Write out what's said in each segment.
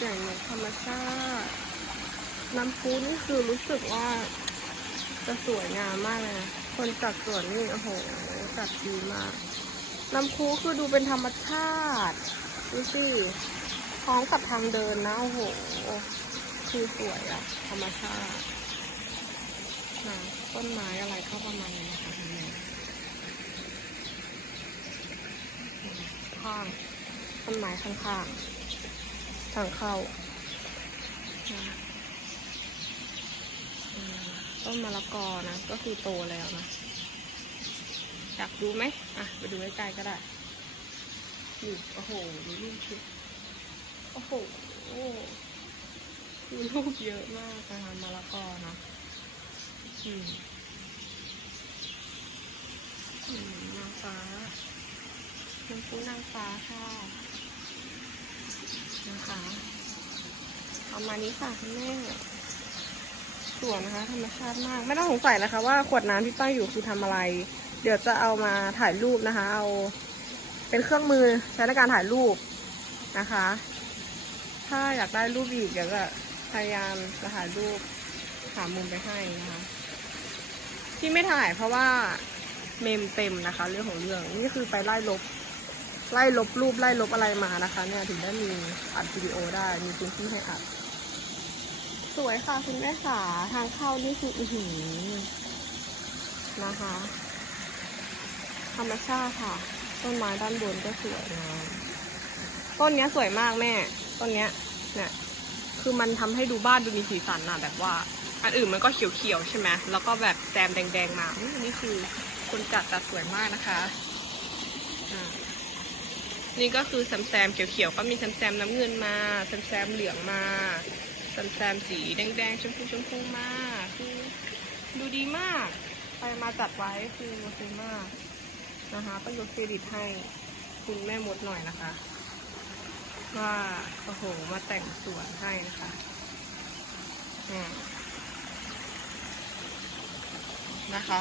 อืมไม่ได้ยินเสียงนกธรรมชาติ น้ำพุนี่คือรู้สึกว่าจะสวยงามมากเลยนะคนจัดสวนนี่โอ้โหจัดดีมาก น้ำพุคือดูเป็นธรรมชาติดูสิพร้อมกับทางเดินนะโอ้โห คือสวยอะธรรมชาตินะต้นไม้อะไรก็ประมาณนี้นะคะคุณแม่ข้างต้นไม้ข้างๆ ทางเข้านะต้นมะละกอนะ ก็คือโตแล้วนะ อยากดูไหมอะ ไปดูใกล้ๆก็ได้นี่โอ้โห ดูลูกสิโอ้โหดูลูกเยอะมากนะคะมะละกอนะอืมอืมนางฟ้าน้ำพุนางฟ้าค่ะ นะคะเอามานี้ค่ะคุณแม่สวยนะคะธรรมชาติมาก ไม่ต้องสงสัยนะคะ ว่าขวดน้ำที่ตั้งอยู่คือทำอะไร เดี๋ยวจะเอามาถ่ายรูปนะคะ เอา เป็นเครื่องมือใช้ในการถ่ายรูปนะคะ ถ้าอยากได้รูปอีกเดี๋ยวจะพยายามจะถ่ายรูปหามุมไปให้นะคะ ที่ไม่ถ่ายเพราะว่าเมมเต็มนะคะ เรื่องของเรื่องนี่คือไปไล่ลบ ไล่ลบรูปไล่ลบอะไรมานะคะ เนี่ยถึงได้มีอัดวิดีโอได้มีพื้นที่ให้อัด สวยค่ะคุณแม่ขาทางเข้านี่คืออือหือนะคะ ธรรมชาติค่ะ ต้นไม้ด้านบนก็สวยงามต้นเนี้ยสวยมากแม่ ต้นเนี้ยเนี่ยคือมันทำให้ดูบ้านดูมีสีสันอะแบบว่า อันอื่นมันก็เขียวๆใช่ไหมแล้วก็แบบแซมแดงๆมาอันนี้คือคนจัดจัดสวยมากนะคะอ่า นี่ก็คือแซมแซมเขียวๆก็มีแซมแซมน้ำเงินมาแซมแซมเหลืองมาแซมแซมสีแดงๆชมพูชมพูมาคือดูดีมาก ไปมาจัดไว้คือโอเคมากนะคะต้องยกเครดิตให้คุณแม่มดหน่อยนะคะ ว่าโอ้โหมาแต่งสวนให้นะคะนะคะ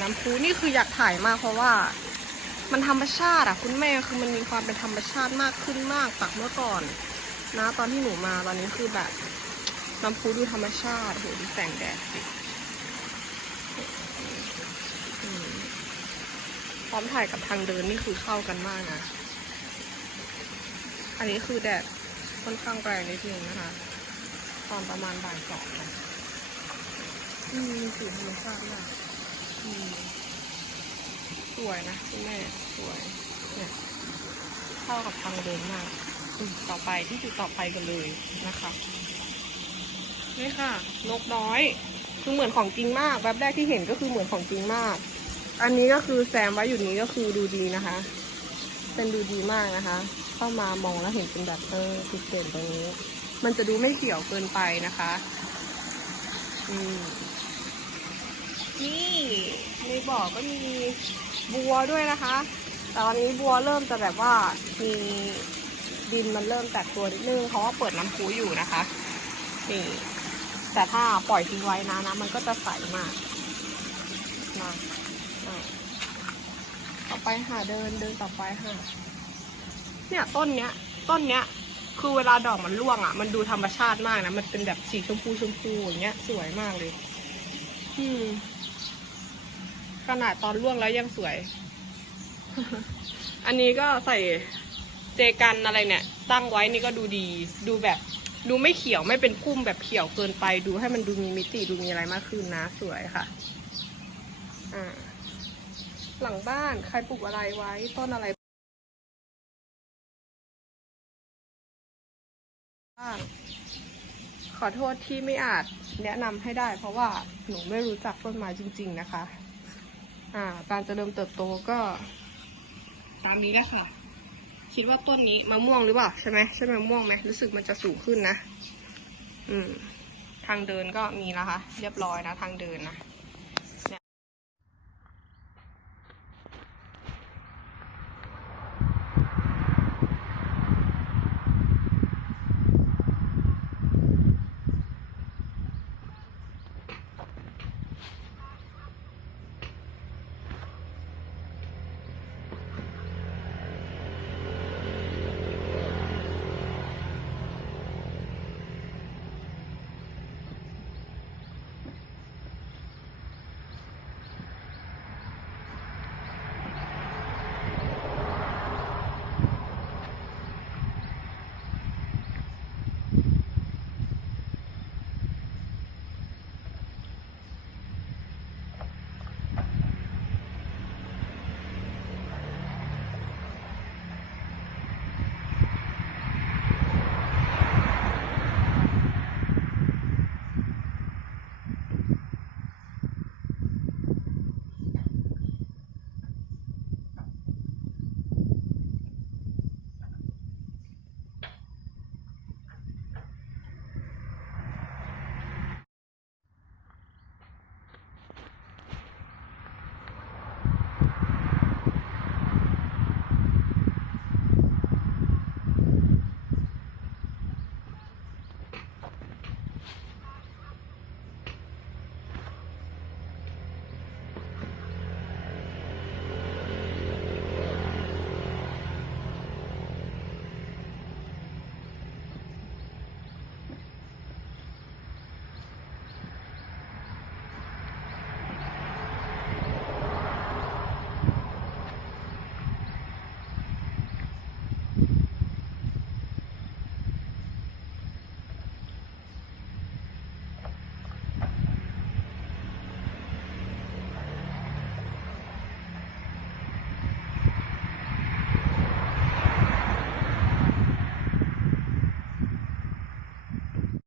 น้ำพุนี่คืออยากถ่ายมากเพราะว่า มันธรรมชาติอะ คุณแม่คือมันมีความเป็นธรรมชาติมากขึ้นมากจากเมื่อก่อน นะ ตอนที่หนูมาตอนนี้คือแบบน้ำพุดูธรรมชาติโหดูแสงแดดสิพร้อมถ่ายกับทางเดินนี่คือเข้ากันมากนะ อันนี้คือแดดค่อนข้างแรงนิดนึงนะคะ ตอนประมาณบ่ายสองนะ อืมมีสีธรรมชาติมากอืมสวยนะคุณแม่สวยเนี่ยเข้ากับทางเดินมากอืมต่อไปที่จุดต่อไปกันเลยนะคะนี่ค่ะ นกน้อย คือเหมือนของจริงมากแบบแรกที่เห็นก็คือเหมือนของจริงมาก อันนี้ก็คือแซมไว้อยู่นี้ก็คือดูดีนะคะ เป็นดูดีมากนะคะ เข้ามามองแล้วเห็นเป็นแบบเออจุดเด่นตรงนี้ มันจะดูไม่เขียวเกินไปนะคะ อืม บ่อก็มีบัวด้วยนะคะแต่ตอนนี้บัวเริ่มจะแบบว่ามีดินมันเริ่มแตกตัวนิดนึงเพราะว่าเปิดน้ำพุอยู่นะคะนี่แต่ถ้าปล่อยทิ้งไว้นะนะมันก็จะใสมากนะต่อไปค่ะเดินเดินต่อไปค่ะเนี่ยต้นเนี้ย ต้นเนี้ย คือเวลาดอกมันร่วงอะ มันดูธรรมชาติมากนะ มันเป็นแบบสีชมพูชมพูอย่างเงี้ย สวยมากเลย อืม ขนาดตอนร่วงแล้วยังสวย อันนี้ก็ใส่เจกันอะไรเนี่ย ตั้งไว้นี่ก็ดูดี ดูแบบ ดูไม่เขียวไม่เป็นพุ่มแบบเขียวเกินไปดูให้มันดูมีมิติดูมีอะไรมากขึ้นนะ สวยค่ะอ่าหลังบ้านใครปลูกอะไรไว้ต้นอะไรบ้างขอโทษที่ไม่อาจแนะนำให้ได้ เพราะว่าหนูไม่รู้จักต้นไม้จริง ๆ นะคะ อ่า การเจริญเติบโตก็ ตามนี้แหละค่ะ คิดว่าต้นนี้มะม่วงหรือเปล่าใช่ไหมใช่มะม่วงไหมรู้สึกมันจะสูงขึ้นนะ อืม ทางเดินก็มีแล้วค่ะเรียบร้อยนะ ทางเดินนะ